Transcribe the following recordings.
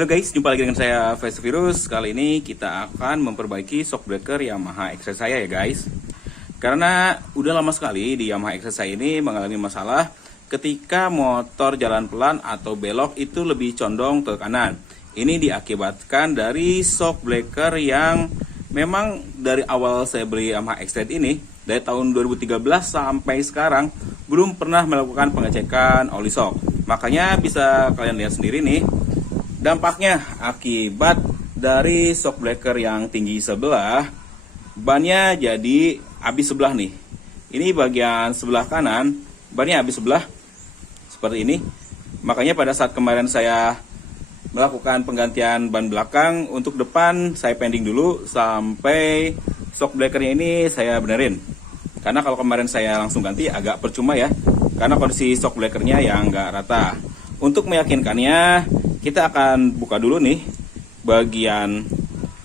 Halo guys, jumpa lagi dengan saya Virus. Kali ini kita akan memperbaiki shock breaker Yamaha XR saya ya guys. Karena udah lama sekali di Yamaha XR saya ini mengalami masalah ketika motor jalan pelan atau belok itu lebih condong ke kanan. Ini diakibatkan dari shock breaker yang memang dari awal saya beli Yamaha XR ini, dari tahun 2013 sampai sekarang belum pernah melakukan pengecekan oli shock. Makanya bisa kalian lihat sendiri nih dampaknya akibat dari shock breaker yang tinggi sebelah, bannya jadi habis sebelah nih. Ini bagian sebelah kanan, bannya habis sebelah seperti ini. Makanya pada saat kemarin saya melakukan penggantian ban belakang, untuk depan saya pending dulu sampai shock breakernya ini saya benerin. Karena kalau kemarin saya langsung ganti agak percuma ya, karena kondisi shock breakernya yang nggak rata. Untuk meyakinkannya, kita akan buka dulu nih bagian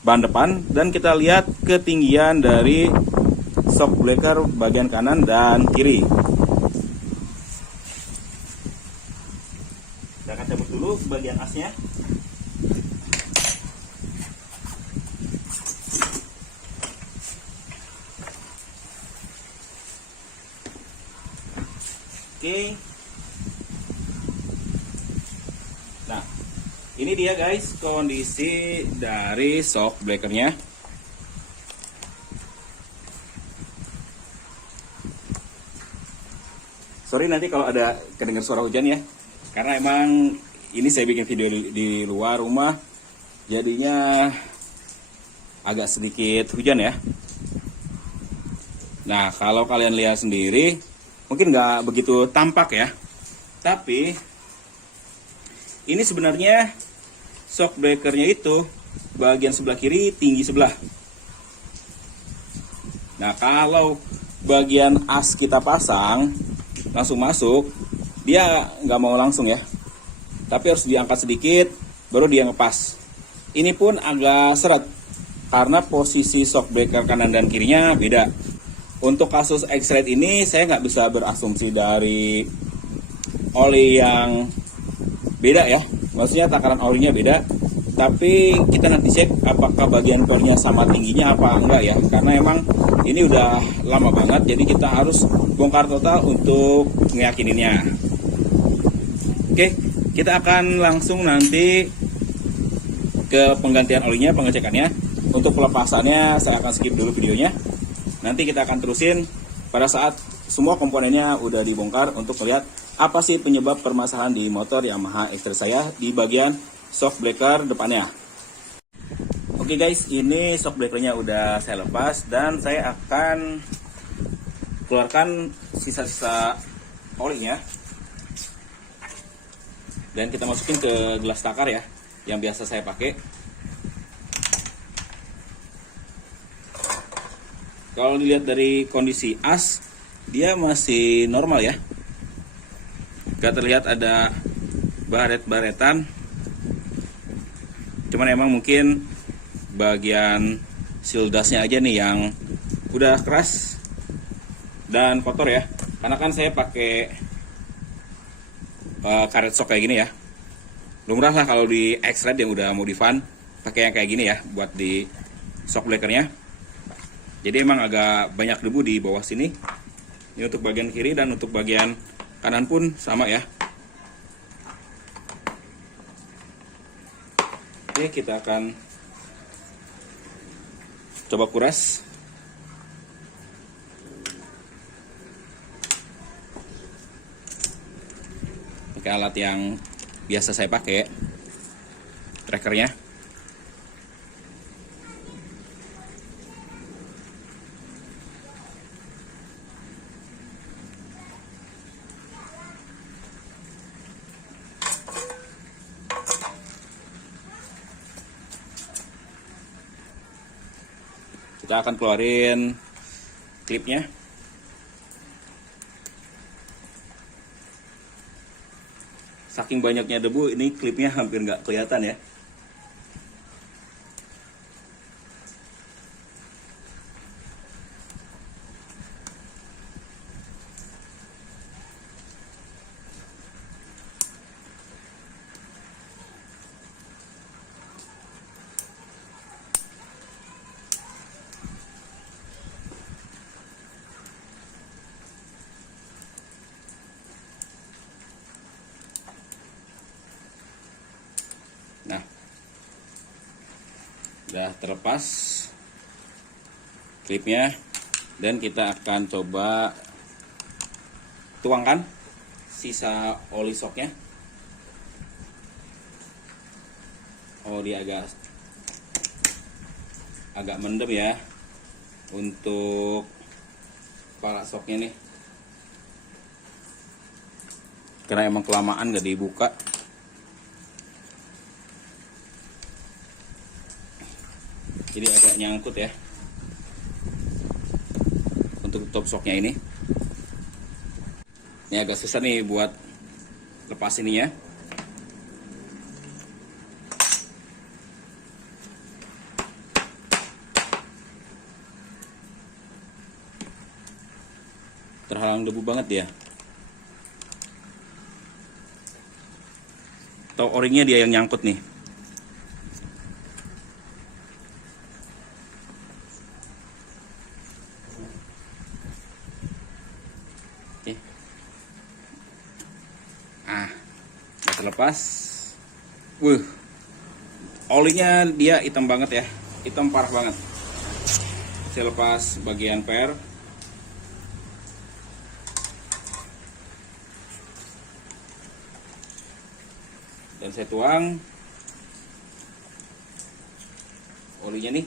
ban depan dan kita lihat ketinggian dari shock breaker bagian kanan dan kiri. Kita akan cabut dulu bagian asnya. Oke. Nah, ini dia guys kondisi dari shock breakernya. Sorry nanti kalau ada kedengar suara hujan ya, karena emang ini saya bikin video di luar rumah, jadinya agak sedikit hujan ya. Nah, kalau kalian lihat sendiri mungkin nggak begitu tampak ya, tapi ini sebenarnya shock breakernya itu bagian sebelah kiri tinggi sebelah. Nah, kalau bagian as kita pasang langsung masuk, dia nggak mau langsung ya, tapi harus diangkat sedikit baru dia ngepas. Ini pun agak seret karena posisi shock breaker kanan dan kirinya beda. Untuk kasus X-Ride ini saya nggak bisa berasumsi dari oli yang beda ya, maksudnya takaran olinya beda, tapi kita nanti cek apakah bagian core-nya sama tingginya apa enggak ya, karena emang ini udah lama banget, jadi kita harus bongkar total untuk meyakininnya. Oke, kita akan langsung nanti ke penggantian olinya, pengecekannya. Untuk pelepasannya saya akan skip dulu videonya, nanti kita akan terusin pada saat semua komponennya udah dibongkar untuk melihat apa sih penyebab permasalahan di motor Yamaha XR saya di bagian shock breaker depannya. Oke guys, ini shock breakernya udah saya lepas dan saya akan keluarkan sisa-sisa olinya dan kita masukin ke gelas takar ya, yang biasa saya pakai. Kalau dilihat dari kondisi as, dia masih normal ya, gak terlihat ada baret-baretan, cuman emang mungkin bagian seal dustnya aja nih yang udah keras dan kotor ya, karena kan saya pakai karet shock kayak gini ya. Lumrah lah kalau di X-Ride yang udah modifan pakai yang kayak gini ya buat di shock breakernya. Jadi emang agak banyak debu di bawah sini. Ini untuk bagian kiri dan untuk bagian kanan pun sama ya. Oke, kita akan coba kuras. Pakai alat yang biasa saya pakai, trackernya. Kita akan keluarin klipnya. Saking banyaknya debu, ini klipnya hampir nggak kelihatan ya. Udah terlepas klipnya, dan kita akan coba tuangkan sisa oli shocknya. Oh, dia agak mendem ya untuk kepala shocknya nih, karena emang kelamaan gak dibuka. Jadi agak nyangkut ya untuk top shocknya ini. Ini agak susah nih buat lepas ininya. Terhalang debu banget dia. Atau o-ringnya dia yang nyangkut nih. Oke. Udah terlepas. Olinya dia hitam banget ya. Hitam parah banget. Saya lepas bagian per. Dan saya tuang olinya nih.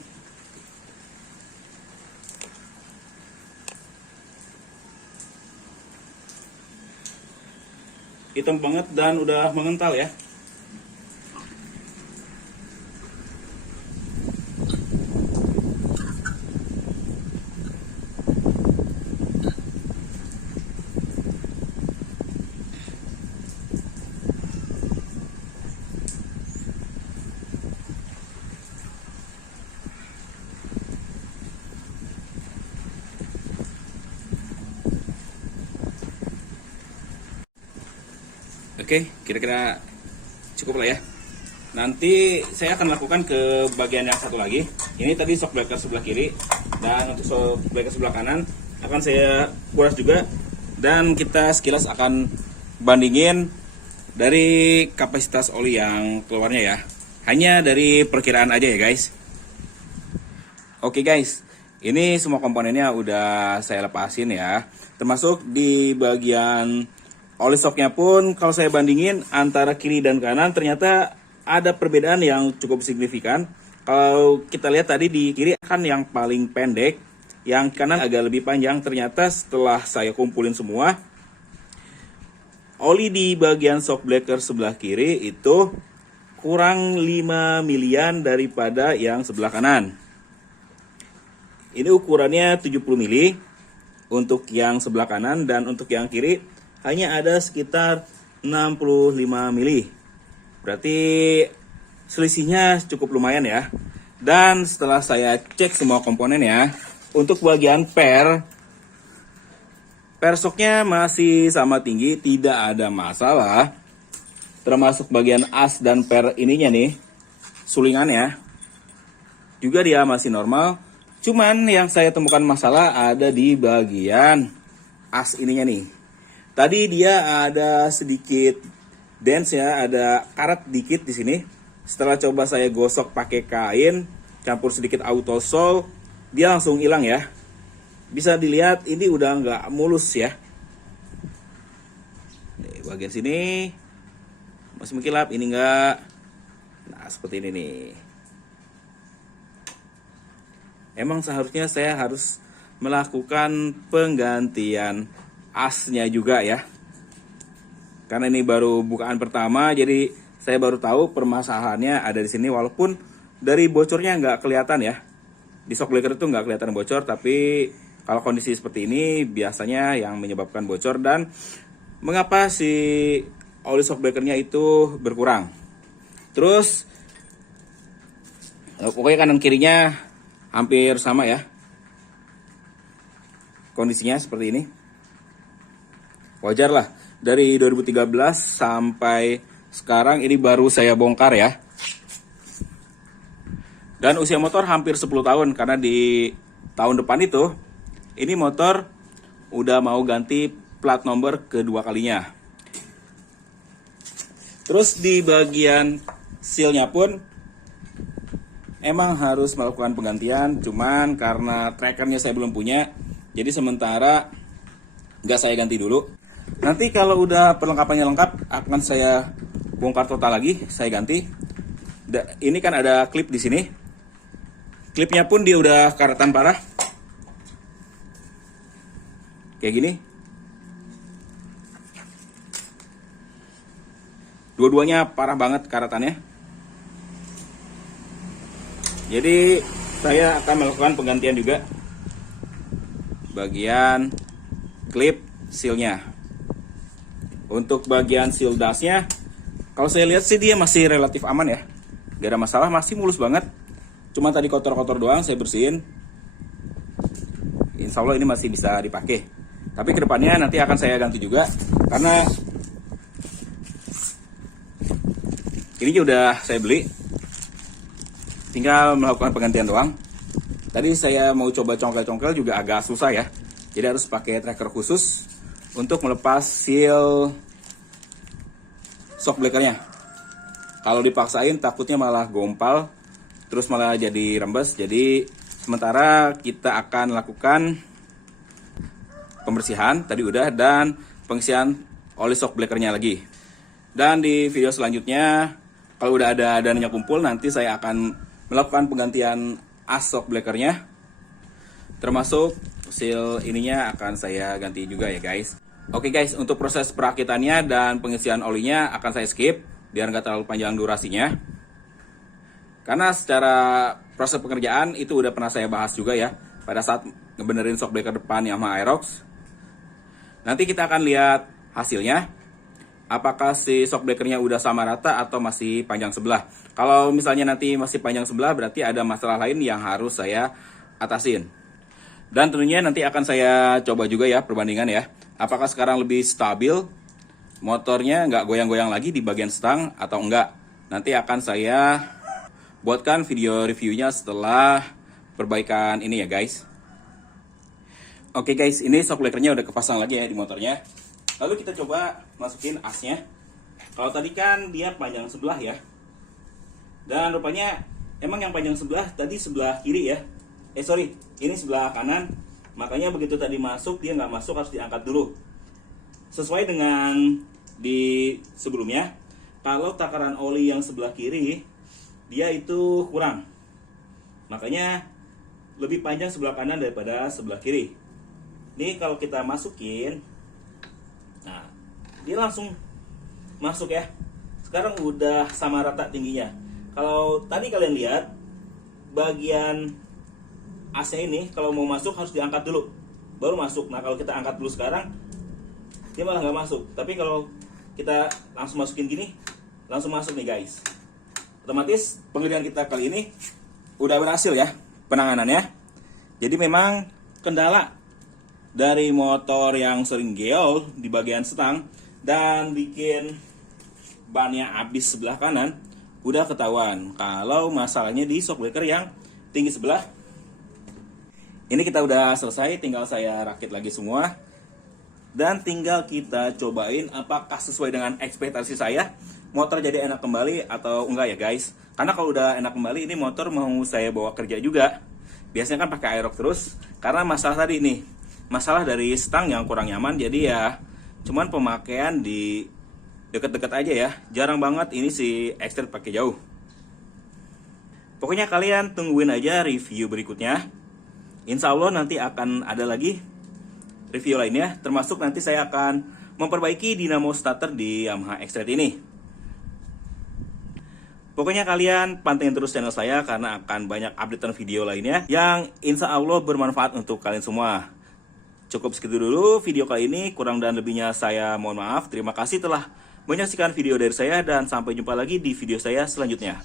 Hitam banget dan udah mengental ya. Oke, kira-kira cukup lah ya. Nanti saya akan lakukan ke bagian yang satu lagi. Ini tadi shock breaker sebelah kiri, dan untuk shock breaker sebelah kanan akan saya kuras juga. Dan kita sekilas akan bandingin dari kapasitas oli yang keluarnya ya. Hanya dari perkiraan aja ya guys. Oke guys, ini semua komponennya udah saya lepasin ya. Termasuk di bagian oli shocknya pun kalau saya bandingin antara kiri dan kanan ternyata ada perbedaan yang cukup signifikan. Kalau kita lihat tadi di kiri kan yang paling pendek, yang kanan agak lebih panjang. Ternyata setelah saya kumpulin semua, oli di bagian shock breaker sebelah kiri itu kurang 5 milian daripada yang sebelah kanan. Ini ukurannya 70 mili untuk yang sebelah kanan, dan untuk yang kiri hanya ada sekitar 65 mili. Berarti selisihnya cukup lumayan ya. Dan setelah saya cek semua komponennya, untuk bagian per shocknya masih sama tinggi, tidak ada masalah. Termasuk bagian as dan per ininya nih, sulingannya juga dia masih normal. Cuman yang saya temukan masalah ada di bagian as ininya nih. Tadi dia ada sedikit dents ya, ada karat dikit di sini. Setelah coba saya gosok pakai kain, campur sedikit autosol, dia langsung hilang ya. Bisa dilihat ini udah nggak mulus ya. Nih, bagian sini masih mengkilap, ini enggak. Nah, seperti ini nih. Emang seharusnya saya harus melakukan penggantian asnya juga ya, karena ini baru bukaan pertama, jadi saya baru tahu permasalahannya ada di sini. Walaupun dari bocornya nggak kelihatan ya, di shock breaker itu nggak kelihatan bocor, tapi kalau kondisi seperti ini biasanya yang menyebabkan bocor. Dan mengapa si oli shock breakernya itu berkurang. Terus pokoknya kanan kirinya hampir sama ya kondisinya seperti ini. Wajar lah, dari 2013 sampai sekarang ini baru saya bongkar ya. Dan usia motor hampir 10 tahun, karena di tahun depan itu ini motor udah mau ganti plat nomor kedua kalinya. Terus di bagian sealnya pun emang harus melakukan penggantian, cuman karena trackernya saya belum punya, jadi sementara nggak saya ganti dulu. Nanti kalau udah perlengkapannya lengkap, akan saya bongkar total lagi, saya ganti. Ini kan ada klip di sini. Klipnya pun dia udah karatan parah. Kayak gini. Dua-duanya parah banget karatannya. Jadi saya akan melakukan penggantian juga bagian klip sealnya. Untuk bagian seal dashnya, kalau saya lihat sih dia masih relatif aman ya, gak ada masalah, masih mulus banget. Cuma tadi kotor-kotor doang, saya bersihin. Insya Allah ini masih bisa dipakai. Tapi kedepannya nanti akan saya ganti juga, karena ini udah saya beli, tinggal melakukan penggantian doang. Tadi saya mau coba congkel-congkel juga agak susah ya, jadi harus pakai tracker khusus untuk melepas seal shock breakernya. Kalau dipaksain takutnya malah gompal, terus malah jadi rembes. Jadi sementara kita akan lakukan pembersihan tadi udah, dan pengisian oli shock breakernya lagi. Dan di video selanjutnya, kalau udah ada dananya kumpul, nanti saya akan melakukan penggantian as shock breakernya, termasuk seal ininya akan saya ganti juga ya guys. Oke guys, untuk proses perakitannya dan pengisian olinya akan saya skip biar nggak terlalu panjang durasinya, karena secara proses pekerjaan itu udah pernah saya bahas juga ya pada saat ngebenerin shock breaker depan Yamaha Aerox. Nanti kita akan lihat hasilnya, apakah si shock breakernya udah sama rata atau masih panjang sebelah. Kalau misalnya nanti masih panjang sebelah, berarti ada masalah lain yang harus saya atasin. Dan tentunya nanti akan saya coba juga ya perbandingan ya, apakah sekarang lebih stabil, motornya nggak goyang-goyang lagi di bagian stang atau enggak. Nanti akan saya buatkan video reviewnya setelah perbaikan ini ya guys. Oke guys, ini shock breakernya udah kepasang lagi ya di motornya. Lalu kita coba masukin asnya. Kalau tadi kan dia panjang sebelah ya, dan rupanya emang yang panjang sebelah tadi sebelah kiri ya. Ini sebelah kanan. Makanya begitu tadi masuk, dia nggak masuk, harus diangkat dulu. Sesuai dengan di sebelumnya, kalau takaran oli yang sebelah kiri, dia itu kurang. Makanya lebih panjang sebelah kanan daripada sebelah kiri. Ini kalau kita masukin, nah, dia langsung masuk ya. Sekarang udah sama rata tingginya. Kalau tadi kalian lihat, bagian AC ini kalau mau masuk harus diangkat dulu, baru masuk. Nah kalau kita angkat dulu sekarang, dia malah nggak masuk. Tapi kalau kita langsung masukin gini, langsung masuk nih guys. Otomatis pengerjaan kita kali ini udah berhasil ya penanganannya. Jadi memang kendala dari motor yang sering geol di bagian stang dan bikin bannya habis sebelah kanan, udah ketahuan kalau masalahnya di shock breaker yang tinggi sebelah. Ini kita udah selesai, tinggal saya rakit lagi semua, dan tinggal kita cobain apakah sesuai dengan ekspektasi saya, motor jadi enak kembali atau enggak ya guys. Karena kalau udah enak kembali, ini motor mau saya bawa kerja juga. Biasanya kan pakai Aerox terus, karena masalah tadi nih, masalah dari stang yang kurang nyaman. Jadi ya cuman pemakaian di deket-deket aja ya, jarang banget ini si extend pakai jauh. Pokoknya kalian tungguin aja review berikutnya. Insya Allah nanti akan ada lagi review lainnya, termasuk nanti saya akan memperbaiki dinamo starter di Yamaha X-Trail ini. Pokoknya kalian pantengin terus channel saya karena akan banyak updatean video lainnya yang insya Allah bermanfaat untuk kalian semua. Cukup segitu dulu video kali ini, kurang dan lebihnya saya mohon maaf. Terima kasih telah menyaksikan video dari saya dan sampai jumpa lagi di video saya selanjutnya.